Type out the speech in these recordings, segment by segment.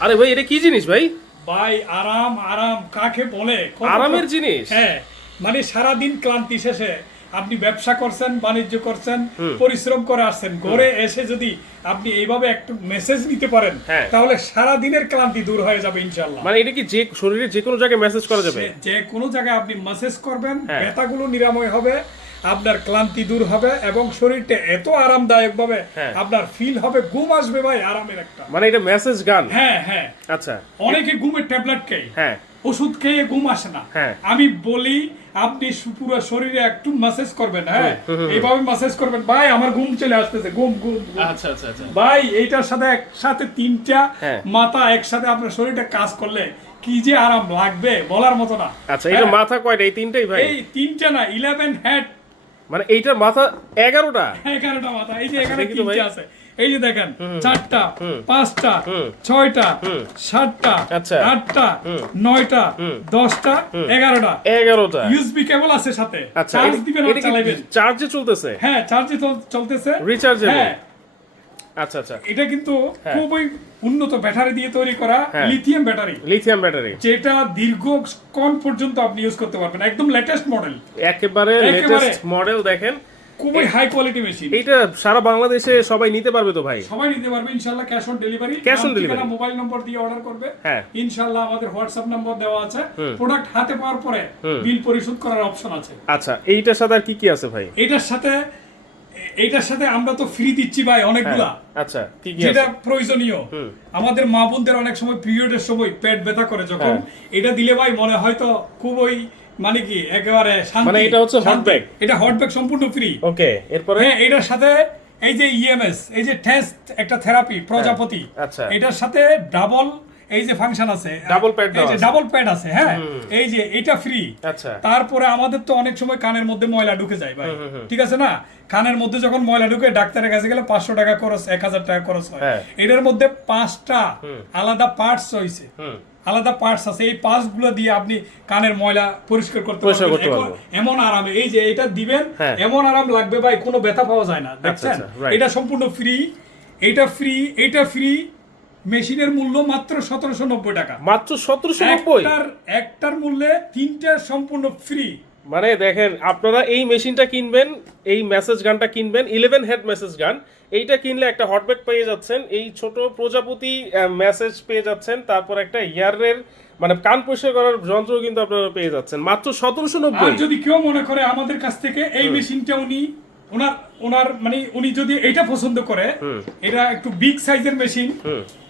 আরে ভাই এটা কি জিনিস ভাই? ভাই আরাম আরাম কাকে বলে? আরামের জিনিস? হ্যাঁ মানে সারাদিন ক্লান্তি শেষে আপনি ব্যবসা করছেন বাণিজ্য করছেন পরিশ্রম করে আসছেন ঘরে এসে যদি আপনি এইভাবে একটু মেসেজ নিতে পারেন হ্যাঁ। তাহলে সারা দিনের ক্লান্তি দূর হয়ে যাবে ইনশাল্লাহ মানে এটা কি যে শরীরে যে কোনো জায়গায় মেসেজ করা যাবে? যে- যে কোনো জায়গায় আপনি মেসেজ করবেন হ্যাঁ। ব্যথাগুলো নিরাময় হবে আপনার ক্লান্তি দূর হবে এবং শরীরটা এত আরামদায়ক ভাবে হ্যাঁ। আপনার ফিল হবে ঘুম আসবে ভাই আরামের একটা। মানে এটা মেসেজ গান? হ্যাঁ হ্যাঁ। আচ্ছা। অনেকে ঘুমের ট্যাবলেট খেয়ে হ্যাঁ। ওষুধ খেয়ে ঘুম আসে না। হ্যাঁ। আমি বলি আপনি পুরো শরীরে একটু মাসেজ করবেন হ্যাঁ? এইভাবে মাসেজ করবেন। ভাই আমার ঘুম চলে আসতেছে ঘুম ঘুম। আচ্ছা আচ্ছা আচ্ছা। ভাই এইটার সাথে একসাথে তিনটা হ্যাঁ। মাথা একসাথে আপনার শরীরটা কাজ করলে কি যে আরাম লাগবে বলার মতো না। আচ্ছা এটা। মাথা কয়টা? এই তিনটাই ভাই? এই তিনটা না ইলেভেন হেড মানে এইটার মাথা এগারোটা? এগারোটা মাথা এই যে এখানে তো ভাই। তিনটা আছে। এই যে দেখেন চারটা পাঁচটা ছয়টা সাতটা আচ্ছা। আটটা নয়টা দশটা এগারোটা। এগারোটা। ইউএসবি কেবল আছে সাথে। আচ্ছা চার্জ এটা- দিবেন কি চার্জে চলতেছে? হ্যাঁ চার্জে চলতেছে। রিচার্জে হ্যাঁ আচ্ছা আচ্ছা। এটা কিন্তু হ্যাঁ। খুবই উন্নত ব্যাটারি দিয়ে তৈরি করা। লিথিয়াম ব্যাটারি লিথিয়াম ব্যাটারি যেটা দীর্ঘক্ষণ পর্যন্ত আপনি ইউজ করতে পারবেন। একদম লেটেস্ট মডেল একেবারে। লেটেস্ট মডেল দেখেন। খুবই হাই কোয়ালিটি মেশিন এইটা সারা বাংলাদেশে সবাই নিতে পারবে তো ভাই? সবাই নিতে পারবে ইনশাল্লাহ cash on delivery Cash on delivery। Mobile number দিয়ে অর্ডার করবে। হ্যাঁ। ইনশাল্লাহ আমাদের হোয়াটসঅ্যাপ নম্বর দেওয়া আছে। প্রোডাক্ট হাতে পাওয়ার পরে বিল পরিশোধ করার অপশন আছে। আচ্ছা এইটার সাথে আর কি কি আছে ভাই? এটার সাথে এইটার সাথে আমরা তো ফ্রি দিচ্ছি ভাই অনেকগুলা। আচ্ছা কি কি যেটা প্রয়োজনীয়। আমাদের মা বোনদের অনেক সময় পিরিয়ডের সময় পেট ব্যথা করে যখন। হ্যাঁ। এটা দিলে ভাই মনে হয়তো খুবই মানে কি একেবারে শান্তি। মানে এটা হচ্ছে hot শান্তি। এটা হট ব্যাগ সম্পূর্ণ ফ্রি ওকে এরপরে? হ্যাঁ এটার সাথে এই যে ইএমএস এই যে টেস্ট একটা থেরাপি প্রজাপতি। আচ্ছা। এটার সাথে ডাবল এই যে ফাংশন আছে Double pad এই যে। ডাবল প্যাড আছে হ্যাঁ? এই যে এটা ফ্রি আচ্ছা। তারপরে আমাদের তো অনেক সময় কানের মধ্যে ময়লা ঢুকে যায় ভাই। ঠিক আছে না? কানের মধ্যে যখন ময়লা ঢুকে ডাক্তারের কাছে গেলে পাঁচশো টাকা খরচ এক হাজার টাকা খরচ হয়। হ্যাঁ। এটার মধ্যে পাঁচটা আলাদা পার্টস হয়েছে আলাদা পার্টস আছে। এই পার্টসগুলো দিয়ে আপনি কানের ময়লা পরিষ্কার করতে পারবেন। এমন আরামে এই যে এটা দিবেন হ্যাঁ। এমন আরাম লাগবে ভাই কোনো ব্যথা পাওয়া যায় না। দেখছেন? আচ্ছা, এটা সম্পূর্ণ ফ্রি এটা ফ্রি এটা ফ্রি মেশিনের মূল্য মাত্র সতেরোশো নব্বই টাকা। মাত্র সতেরোশো নব্বই? একটার মূল্যে তিনটা সম্পূর্ণ ফ্রি মানে দেখেন আপনারা এই মেশিনটা কিনবেন এই মেসেজ গানটা কিনবেন ইলেভেন হেড মেসেজ গান। এইটা কিনলে একটা হটব্যাগ পেয়ে যাচ্ছেন এই ছোট প্রজাপতি মেসেজ পেয়ে যাচ্ছেন তারপর একটা ইয়ারের মানে কান পরিষ্কার করার যন্ত্র কিন্তু আপনারা পেয়ে যাচ্ছেন। মাত্র সতেরোশো নব্বই। যদি কেউ মনে করে আমাদের কাছ থেকে এই মেশিনটা উনি ওনার ওনার মানে উনি যদি এটা পছন্দ করে এটা একটু বিগ সাইজের মেশিন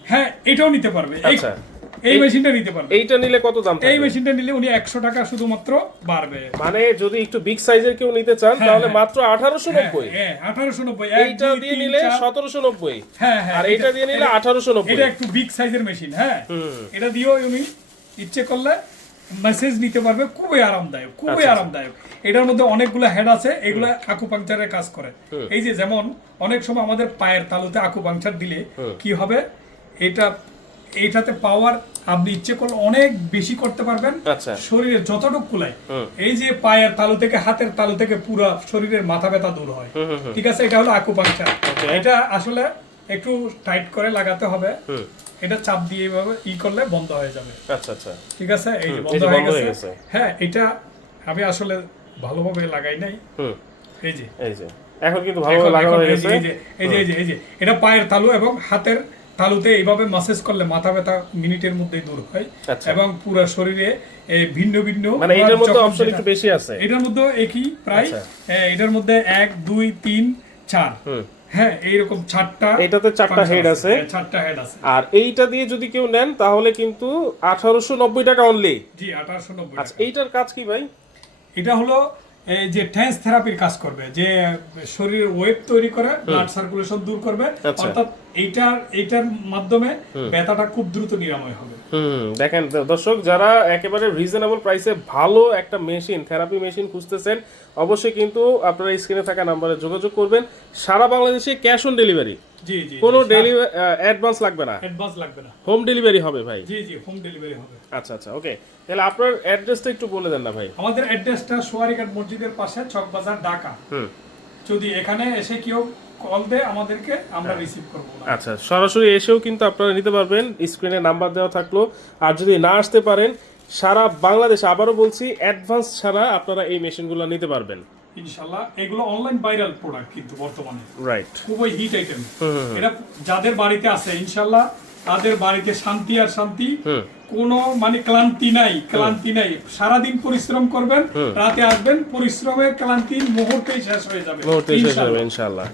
হ্যাঁ এটাও নিতে পারবে। এই- আচ্ছা। এই মেশিনটা নিতে পারবে। এইটা নিলে কত দাম এই মেশিনটা নিলে উনি একশো টাকা শুধুমাত্র বাড়বে। মানে যদি একটু বিগ সাইজের কেউ নিতে চান হ্যাঁ, তাহলে হ্যাঁ। মাত্র আঠারোশো নব্বই। হ্যাঁ আঠারোশো নব্বই। এইটা দিয়ে নিলে সতেরোশো নব্বই। হ্যাঁ হ্যাঁ আর এইটা দিয়ে নিলে এটা- আঠারোশো নব্বই। এটা একটু বিগ সাইজের মেশিন হ্যাঁ। এটা দিয়েও উনি ইচ্ছে করলে মেসেজ নিতে পারবে খুবই আরামদায়ক খুবই আচ্ছা, আরামদায়ক। এটার মধ্যে অনেকগুলো হেড আছে এগুলো আকুপাংচারের কাজ করে। এই যে যেমন অনেক সময় আমাদের পায়ের তালুতে আকুপাংচার দিলে কি হবে? এটা এইটাতে পাওয়ার আপনি ইচ্ছে করলে অনেক বেশি করতে পারবেন। আচ্ছা। শরীরে যতটুকু কুলায়। এই যে পায়ের তালু থেকে হাতের তালু থেকে পুরো শরীরের মাথা ব্যথা দূর হয়। ঠিক আছে? এটা হলো আকুপাংচার এটা আসলে একটু টাইট করে লাগাতে হবে। এটা চাপ দিয়ে এইভাবে ই করলে বন্ধ হয়ে যাবে। আচ্ছা আচ্ছা। ঠিক আছে? এই বন্ধ হয়ে গেছে। হ্যাঁ এটা আমি আসলে ভালোভাবে লাগাই নাই। হুম। এই যে। এই যে। এখন কিন্তু ভালো লাগা হয়ে গেছে। এই যে এই যে এই যে এটা পায়ের তালু এবং হাতের তালুতে এইভাবে মাসেজ করলে মাথা ব্যথা মিনিটের মধ্যেই দূর হয়। আচ্ছা। এবং পুরো শরীরে এই ভিন্ন ভিন্ন মানে এটার মধ্যে অপশন একটু বেশি আছে। এটার মধ্যে একই প্রায়। আচ্ছা। এটার মধ্যে এক দুই তিন চার। হুম। হ্যাঁ এইরকম চারটা এটাতে চারটা হেড আছে। হ্যাঁ, চারটা হেড আছে। আর এইটা দিয়ে যদি কেউ নেন তাহলে কিন্তু আঠারোশো নব্বই টাকা অনলি জি আঠারোশো নব্বই আচ্ছা এইটার কাজ কি ভাই? এটা হলো এই যে ট্রান্স থেরাপির কাজ করবে যে শরীরের ওয়েব তৈরি করে ব্লাড সার্কুলেশন দূর করবে আচ্ছা। অর্থাৎ এইটার এইটার মাধ্যমে ব্যথাটা খুব দ্রুত নিরাময় হবে। হুম দেখেন দর্শক যারা একেবারে রিজনেবল প্রাইসে ভালো একটা মেশিন থেরাপি মেশিন খুঁজতেছেন অবশ্যই কিন্তু আপনারা স্ক্রিনে থাকা নাম্বারে যোগাযোগ করবেন। সারা বাংলাদেশে ক্যাশ অন ডেলিভারি জি জি কোনো ডেলিভারি অ্যাডভান্স লাগবে না? অ্যাডভান্স লাগবে না। হোম ডেলিভারি হবে ভাই? জি জি হোম ডেলিভারি হবে। আচ্ছা আচ্ছা ওকে তাহলে আপনার অ্যাড্রেসটা একটু বলে দেন না ভাই। আমাদের অ্যাড্রেসটা সোয়ারিঘাট মসজিদের পাশে চকবাজার ঢাকা। হুম। যদি এখানে এসে কেউ কল দে আমাদেরকে আমরা রিসিভ করব। আচ্ছা সরাসরি এসেও কিন্তু আপনারা নিতে পারবেন স্ক্রিনে নাম্বার দেওয়া থাকল। আর যদি না আসতে পারেন সারা বাংলাদেশ আবারও বলছি অ্যাডভান্স ছাড়া আপনারা এই মেশিনগুলো নিতে পারবেন। ইনশাল্লাহ। এগুলো অনলাইন ভাইরাল প্রোডাক্ট কিন্তু বর্তমানে। রাইট খুবই হিট আইটেম এটা যাদের বাড়িতে আছে ইনশাল্লাহ তাদের বাড়িতে শান্তি আর শান্তি। কোনো মানে ক্লান্তি নাই ক্লান্তি নাই। সারাদিন পরিশ্রম করবেন রাতে আসবেন পরিশ্রমের ক্লান্তি মুহূর্তেই শেষ হয়ে যাবে। মুহূর্তে শেষ হবে ইনশাল্লাহ।